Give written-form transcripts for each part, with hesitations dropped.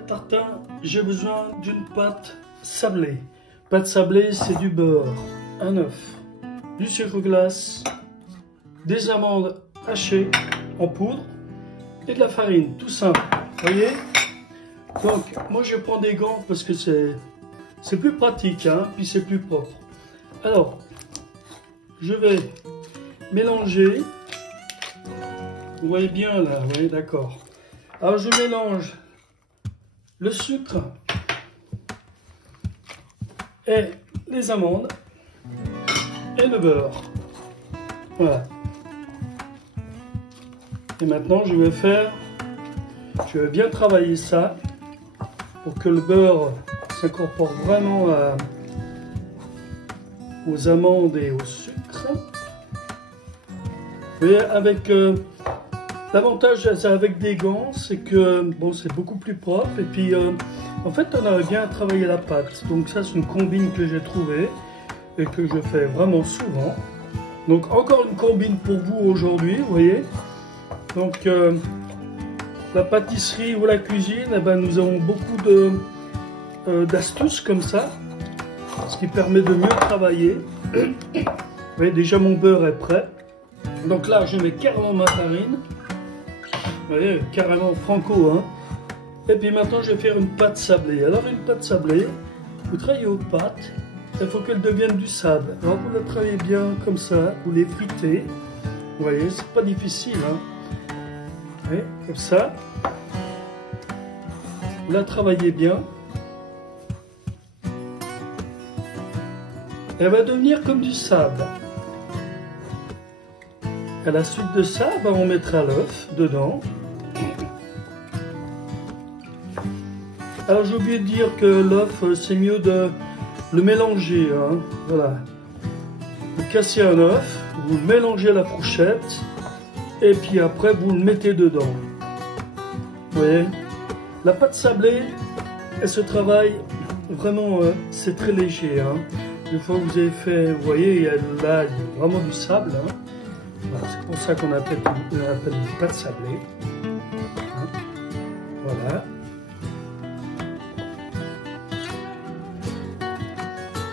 Tartin, j'ai besoin d'une pâte sablée. Pâte sablée, c'est du beurre, un œuf, du sucre glace, des amandes hachées en poudre et de la farine, tout simple. Voyez? Donc, moi je prends des gants parce que c'est plus pratique, hein, puis c'est plus propre. Alors, je vais mélanger. Vous voyez bien là, oui, d'accord. Alors je mélange le sucre et les amandes et le beurre. Voilà. Et maintenant je vais bien travailler ça pour que le beurre s'incorpore vraiment aux amandes et au sucre. Vous voyez, avec l'avantage avec des gants, c'est que bon, c'est beaucoup plus propre et puis en fait on a bien travaillé la pâte. Donc ça c'est une combine que j'ai trouvée et que je fais vraiment souvent. Donc encore une combine pour vous aujourd'hui, vous voyez. Donc la pâtisserie ou la cuisine, eh ben, nous avons beaucoup d'astuces comme ça, ce qui permet de mieux travailler. Vous voyez, déjà mon beurre est prêt. Donc là je mets carrément ma farine. Vous voyez, carrément franco, hein. Et puis maintenant, je vais faire une pâte sablée. Alors, une pâte sablée, vous travaillez aux pâtes, il faut qu'elle devienne du sable. Alors, vous la travaillez bien comme ça, vous les fritez. Vous voyez, c'est pas difficile, hein. Vous voyez, comme ça. Vous la travaillez bien. Elle va devenir comme du sable. À la suite de ça, ben, on mettra l'œuf dedans. Alors j'ai oublié de dire que l'œuf, c'est mieux de le mélanger. Hein. Voilà. Vous cassez un œuf, vous le mélangez à la fourchette, et puis après vous le mettez dedans. Vous voyez? La pâte sablée, elle se travaille vraiment, c'est très léger. Hein. Une fois que vous avez fait, vous voyez, là, il y a vraiment du sable. Hein. Voilà, c'est pour ça qu'on appelle une pâte sablée. Hein. Voilà.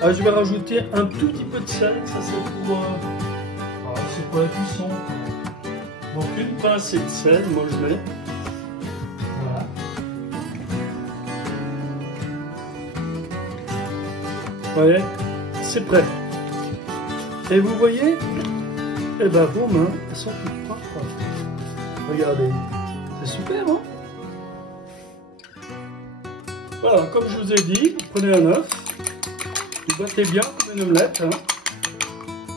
Alors, je vais rajouter un tout petit peu de sel, ça c'est pour la cuisson. Donc une pincée de sel, moi je mets. Voilà. Vous voyez, c'est prêt. Et vous voyez, et ben vos mains, elles sont toutes propres. Regardez, c'est super, hein? Voilà, comme je vous ai dit, vous prenez un œuf. Vous battez bien comme une omelette, hein,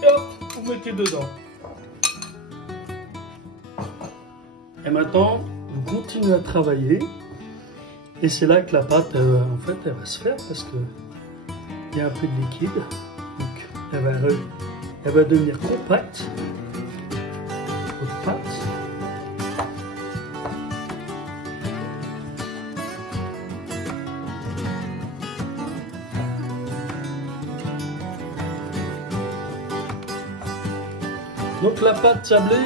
et hop, vous mettez dedans. Et maintenant, vous continuez à travailler. Et c'est là que la pâte, en fait, elle va se faire parce que il y a un peu de liquide. Donc, elle va devenir compacte. Votre pâte. Donc la pâte sablée,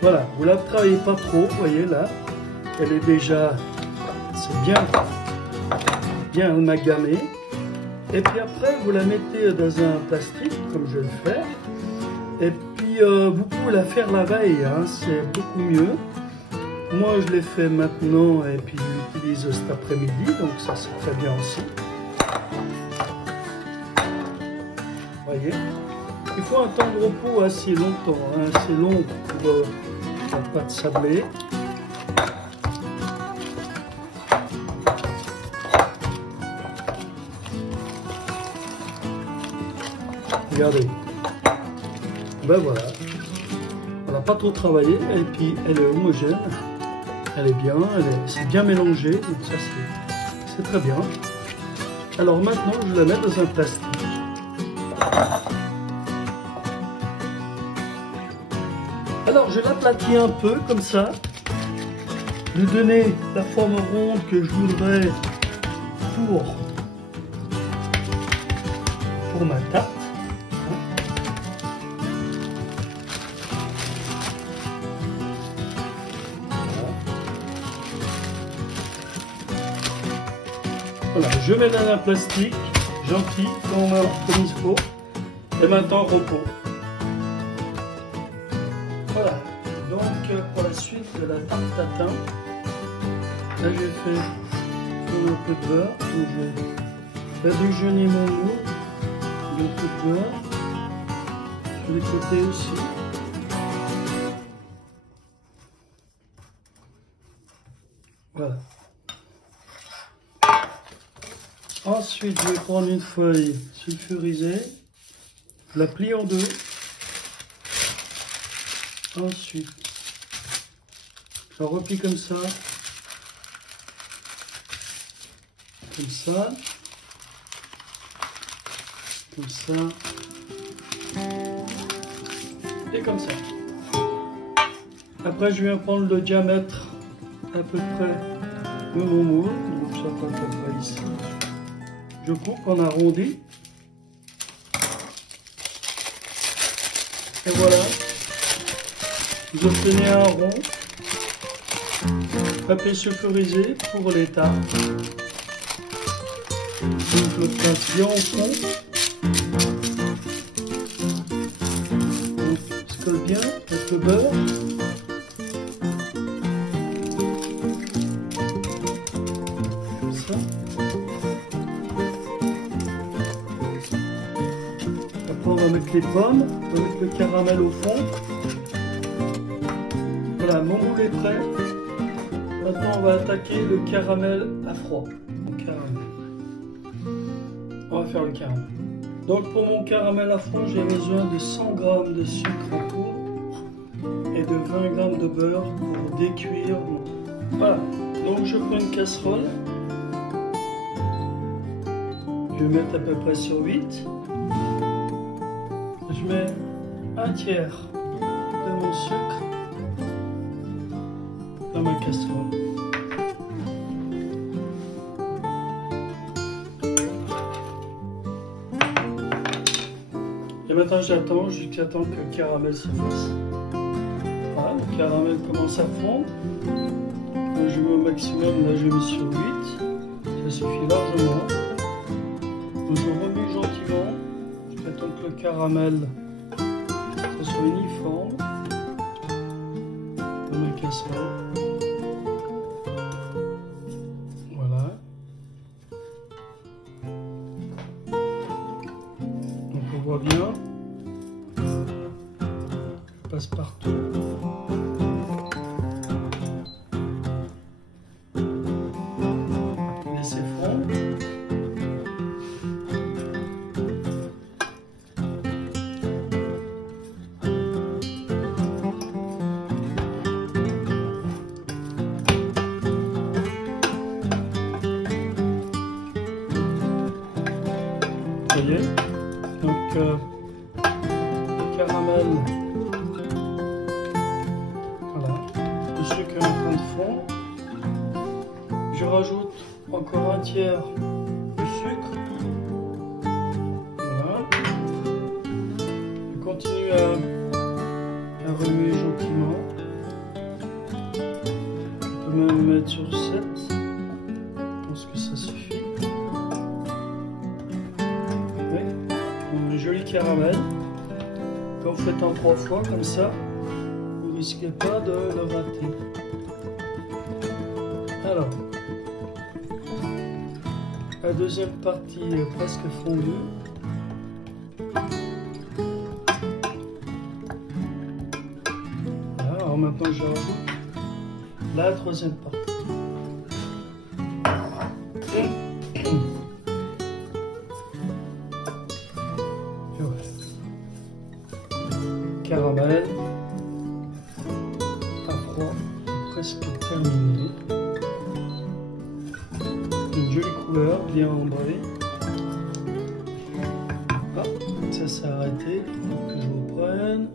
voilà, vous la travaillez pas trop, vous voyez là, elle est déjà, c'est bien amalgamé. Et puis après, vous la mettez dans un plastique, comme je vais le faire. Et puis vous pouvez la faire la veille, hein, c'est beaucoup mieux. Moi je l'ai fait maintenant et puis je l'utilise cet après-midi, donc ça c'est très bien aussi. Vous voyez? Il faut un temps de repos assez longtemps, hein, assez long pour la pâte sablée. Regardez. Ben voilà. On n'a pas trop travaillé et puis elle est homogène. Elle est bien, c'est bien mélangé, donc ça c'est très bien. Alors maintenant je la mets dans un plastique. Alors je l'aplatis un peu comme ça, lui donner la forme ronde que je voudrais pour ma tarte. Voilà. Voilà, je mets dans un plastique, gentil, comme il faut. Et maintenant, repos. Voilà, donc pour la suite de la tarte tatin, là j'ai fait un peu de beurre. Donc je vais badigeonner mon moule, un peu de beurre, sur les côtés aussi. Voilà. Ensuite, je vais prendre une feuille sulfurisée, je la plie en deux. Ensuite, je la replie comme ça, comme ça, comme ça, et comme ça. Après, je viens prendre le diamètre à peu près de mon moule, donc ça peut à peu près ici. Je coupe en arrondi. Et voilà. Vous obtenez un rond. Papier sulfurisé pour les tartes. Donc je le place bien au fond. Donc je colle bien avec le beurre. Comme ça. Après on va mettre les pommes, on va mettre le caramel au fond. Voilà, mon moule est prêt. Maintenant on va attaquer le caramel à froid. On va faire le caramel. Donc pour mon caramel à froid, j'ai besoin de 100 g de sucre en poudre et de 20 g de beurre pour décuire. Voilà, donc je prends une casserole. Je vais mettre à peu près sur 8. Je mets un tiers de mon sucre dans ma casserole. Et maintenant j'attends jusqu'à temps que le caramel se fasse. Voilà, le caramel commence à fondre. Quand je mets au maximum, là je mets sur 8. Ça suffit largement. Donc je remue gentiment jusqu'à temps que le caramel soit uniforme dans ma casserole. Voilà. Donc on voit bien. Je passe partout. Laissez fondre. Vous voyez, donc le caramel, voilà, le sucre est en train de fondre. Je rajoute encore un tiers de sucre. Voilà. Je continue à remuer gentiment. Je peux même mettre sur 7. Je pense que ça suffit. Un joli caramel. Quand vous faites en 3 fois comme ça, vous ne risquez pas de le rater. Alors, la deuxième partie est presque fondue. Voilà, alors maintenant je rajoute la troisième partie. Caramel à froid presque terminé. Une jolie couleur bien ambrée. Ah, ça s'est arrêté. Donc je reprenne.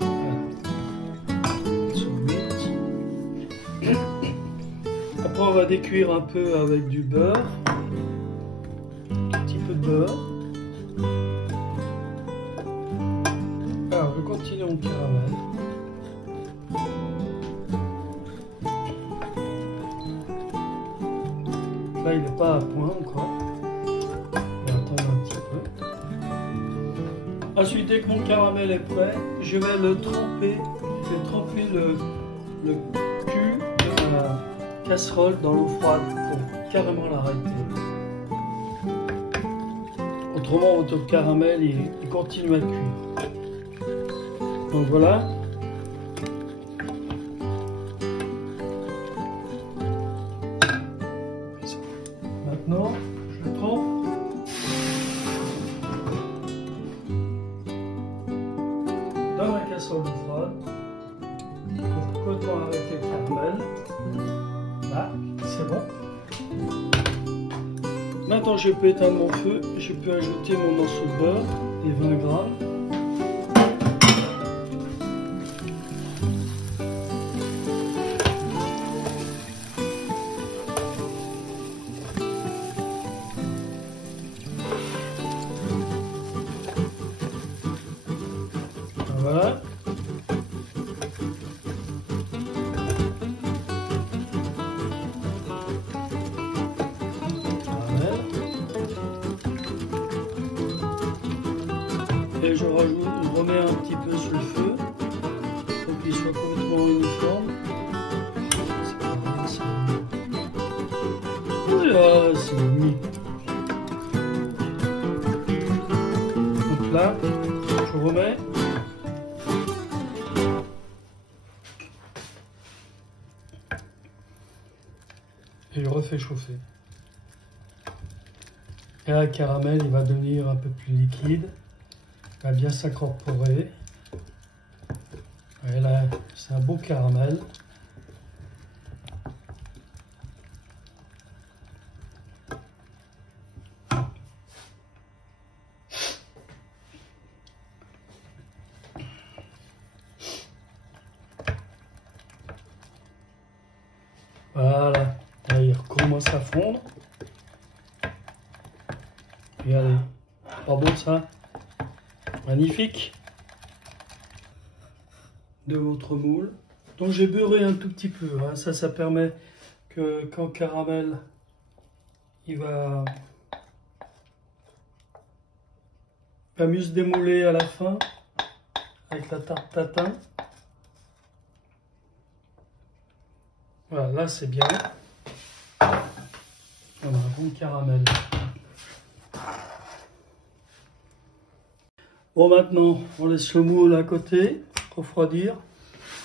Voilà. Sur 8. Après on va décuire un peu avec du beurre. Un petit peu de beurre. Alors, je continue mon caramel. là, il n'est pas à point encore. On va attendre un petit peu. Ensuite, dès que mon caramel est prêt, je vais le tremper. Je vais tremper le cul de ma casserole dans l'eau froide pour carrément l'arrêter. Autrement, votre caramel, il continue à cuire. Donc voilà. Maintenant, je le trempe. Dans la casserole d'eau froide pour complètement arrêter le caramel. Là, c'est bon. Maintenant, je peux éteindre mon feu et je peux ajouter mon morceau de beurre, les 20 grammes. Voilà. Et je remets un petit peu sur le feu pour qu'il soit complètement uniforme. C'est pas vrai, c'est limite. Donc là, je remets. Et je refais chauffer. Et là, le caramel, il va devenir un peu plus liquide. Il va bien s'incorporer. Et là, c'est un beau caramel. Voilà, là, il recommence à fondre. Regardez, pas bon ça? Magnifique. De votre moule. Donc j'ai beurré un tout petit peu, hein. Ça permet que quand le caramel il va mieux se démouler à la fin avec la tarte tatin. Voilà, là c'est bien. On a un bon caramel. Bon, maintenant on laisse le moule à côté, refroidir.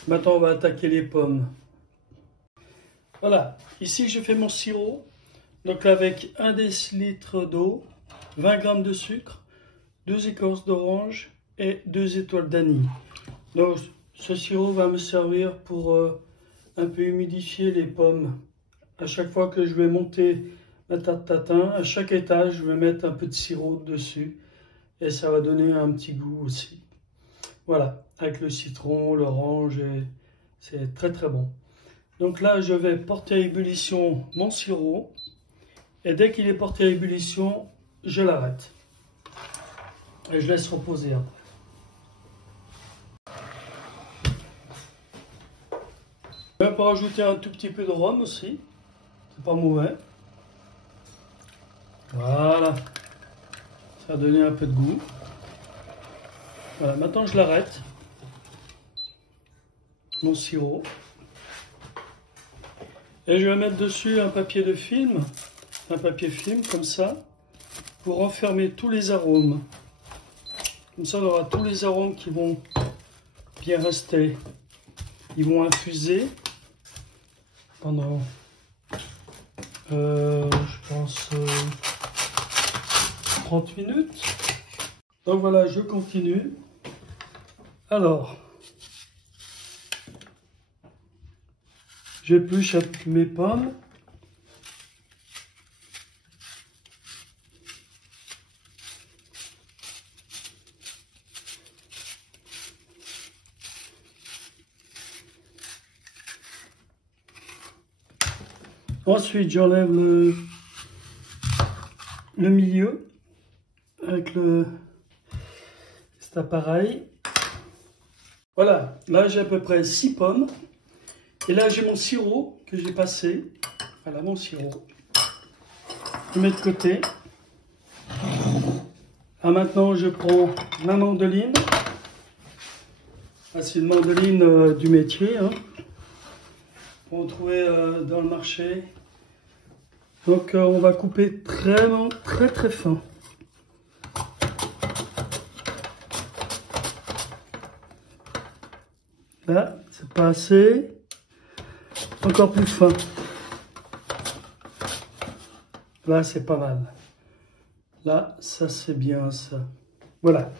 Maintenant on va attaquer les pommes. Voilà, ici je fais mon sirop. Donc avec 1 décilitre d'eau, 20 g de sucre, 2 écorces d'orange et 2 étoiles d'anis. Donc ce sirop va me servir pour un peu humidifier les pommes. À chaque fois que je vais monter ma tarte tatin, à chaque étage, je vais mettre un peu de sirop dessus. Et ça va donner un petit goût aussi. Voilà, avec le citron, l'orange, c'est très très bon. Donc là, je vais porter à ébullition mon sirop. Et dès qu'il est porté à ébullition, je l'arrête. Et je laisse reposer après. Je vais rajouter un tout petit peu de rhum aussi. C'est pas mauvais. Voilà. Ça a donné un peu de goût. Voilà, maintenant je l'arrête. Mon sirop. Et je vais mettre dessus un papier de film. Un papier film comme ça. Pour enfermer tous les arômes. Comme ça on aura tous les arômes qui vont bien rester. Ils vont infuser pendant, je pense, 30 minutes. Donc voilà, je continue. Alors, j'épluche avec mes pommes. Ensuite, j'enlève le milieu avec cet appareil. Voilà, là j'ai à peu près 6 pommes. Et là j'ai mon sirop que j'ai passé. Voilà mon sirop. je mets de côté. Ah, maintenant, je prends ma mandoline. Ah, c'est une mandoline du métier, hein, qu'on trouvait dans le marché. Donc, on va couper vraiment très fin. Là, c'est pas assez. Encore plus fin. Là, c'est pas mal. Là, ça c'est bien ça. Voilà.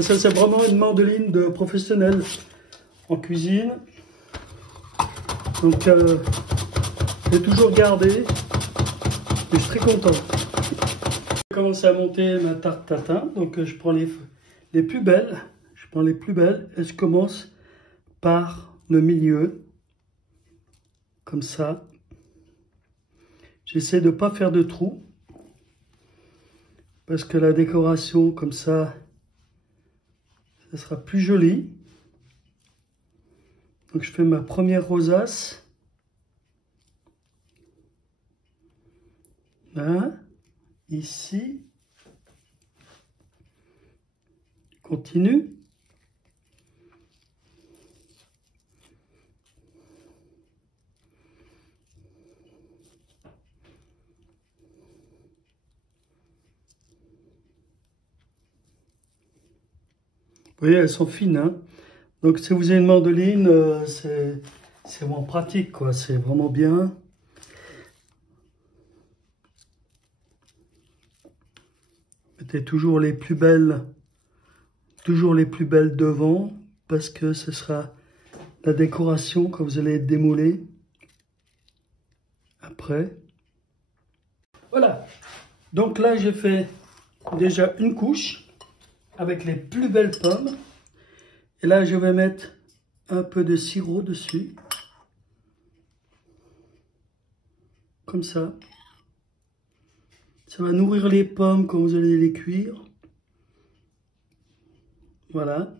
Ça, c'est vraiment une mandoline de professionnel en cuisine. Donc, j'ai toujours gardé. Je suis très content. Je commence à monter ma tarte tatin. Donc, je prends les plus belles. Je prends les plus belles et je commence par le milieu. Comme ça. J'essaie de ne pas faire de trous. Parce que la décoration, comme ça sera plus joli. Donc je fais ma première rosace. Là, ici. Continue. Vous voyez, elles sont fines, hein. Donc si vous avez une mandoline, c'est vraiment pratique, quoi. C'est vraiment bien. Mettez toujours les plus belles devant, parce que ce sera la décoration quand vous allez démouler après. Voilà. Donc là, j'ai fait déjà une couche avec les plus belles pommes. Et là, je vais mettre un peu de sirop dessus. Comme ça. Ça va nourrir les pommes quand vous allez les cuire. Voilà.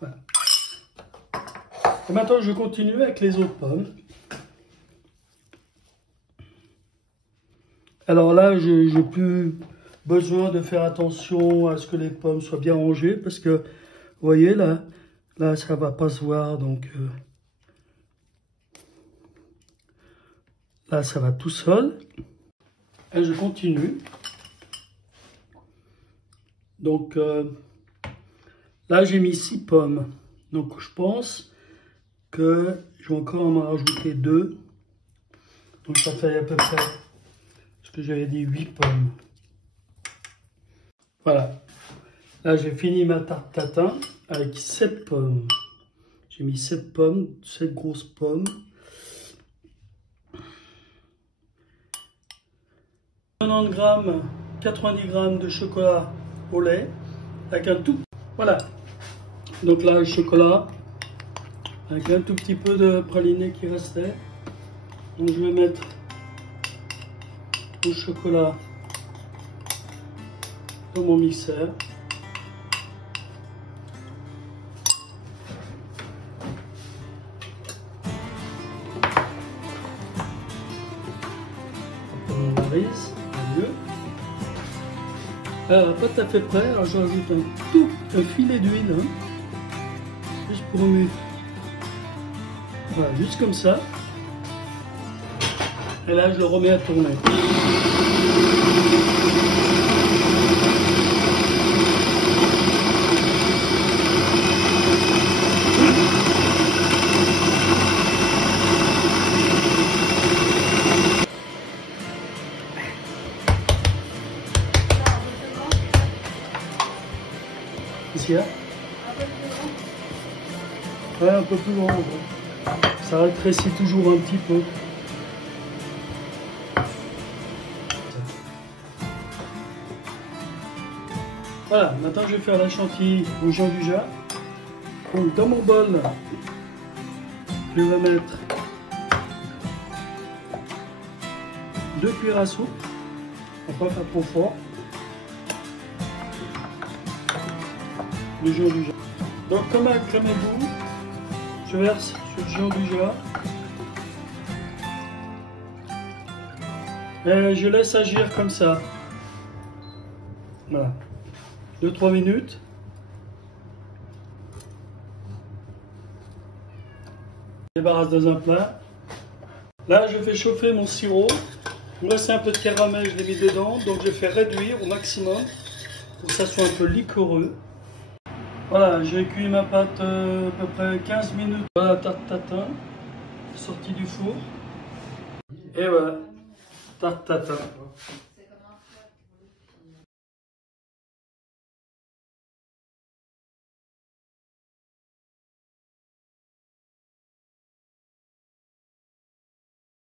Voilà. Et maintenant, je continue avec les autres pommes. Alors là, je n'ai plus besoin de faire attention à ce que les pommes soient bien rangées. Parce que, vous voyez, là ça ne va pas se voir. Donc, là, ça va tout seul. Et je continue. Donc, là, j'ai mis 6 pommes. Donc, je pense que je vais encore en rajouter 2. Donc, ça fait à peu près ce que j'avais dit, 8 pommes. Voilà. Là, j'ai fini ma tarte tatin avec 7 pommes. J'ai mis 7 pommes, 7 grosses pommes. 90 grammes, 90 grammes de chocolat au lait avec un tout. Voilà. Donc là, le chocolat avec un tout petit peu de praliné qui restait. Donc je vais mettre le chocolat dans mon mixeur. On varise. Pas tout à fait prêt, alors je rajoute un filet d'huile, hein, juste pour remuer. Voilà, juste comme ça. Et là, je le remets à tourner. Qu'est-ce qu'il y a? Ouais, un peu plus grand. Ça rétrécit toujours un petit peu. Voilà, maintenant je vais faire la chantilly au Jean Dujat. Donc dans mon bol, je vais mettre 2 cuillères à soupe. On va pas faire trop fort. Le jaune du jar. Donc comme un crème égout, je verse sur le jaune du jar. Et je laisse agir comme ça. Voilà. 2-3 minutes. Je débarrasse dans un plat. Là, je fais chauffer mon sirop. Il me reste un peu de caramel, je l'ai mis dedans. Donc je fais réduire au maximum pour que ça soit un peu liquoreux. Voilà, j'ai cuit ma pâte à peu près 15 minutes. Voilà la tarte tatin, sortie du four. Et voilà, tarte tatin.